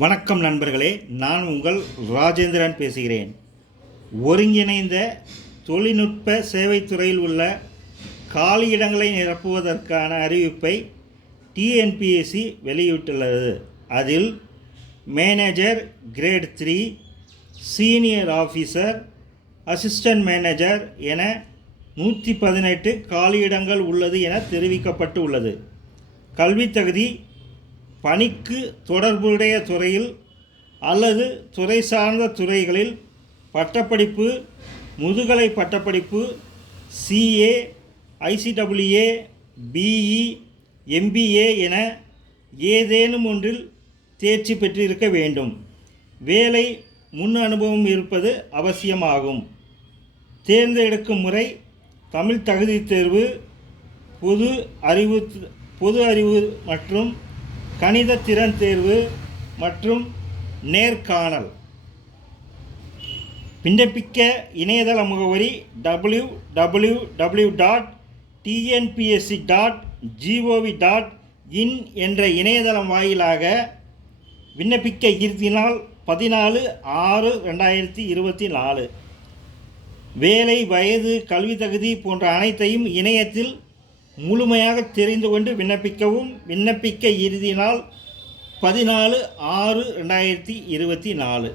வணக்கம் நண்பர்களே, நான் உங்கள் ராஜேந்திரன் பேசுகிறேன். ஒருங்கிணைந்த தொழில்நுட்ப சேவைத்துறையில் உள்ள காலியிடங்களை நிரப்புவதற்கான அறிவிப்பை டிஎன்பிஎஸ்சி வெளியிட்டுள்ளது. அதில் manager grade 3, senior officer, assistant manager என 118 காலியிடங்கள் உள்ளது என தெரிவிக்கப்பட்டு உள்ளது. கல்வி தகுதி பணிக்கு தொடர்புடைய துறையில் அல்லது துறை சார்ந்த துறைகளில் பட்டப்படிப்பு, முதுகலை பட்டப்படிப்பு, சிஏ, ஐசிடபிள்யூஏ, பிஇ, எம்பிஏ என ஏதேனும் ஒன்றில் தேர்ச்சி பெற்றிருக்க வேண்டும். வேலை முன் அனுபவம் இருப்பது அவசியமாகும். தேர்ந்தெடுக்கும் முறை தமிழ் தகுதி தேர்வு, பொது அறிவு மற்றும் கணித திறன் தேர்வு மற்றும் நேர்காணல். விண்ணப்பிக்க இணையதள முகவரி www.tnpsc.gov.in என்ற இணையதளம் வாயிலாக விண்ணப்பிக்க இறுதி நாள் 14/6/2024. வேலை, வயது, கல்வி தகுதி போன்ற அனைத்தையும் இணையத்தில் முழுமையாக தெரிந்து கொண்டு விண்ணப்பிக்கவும். விண்ணப்பிக்க இறுதி நாள் 14/6/2024.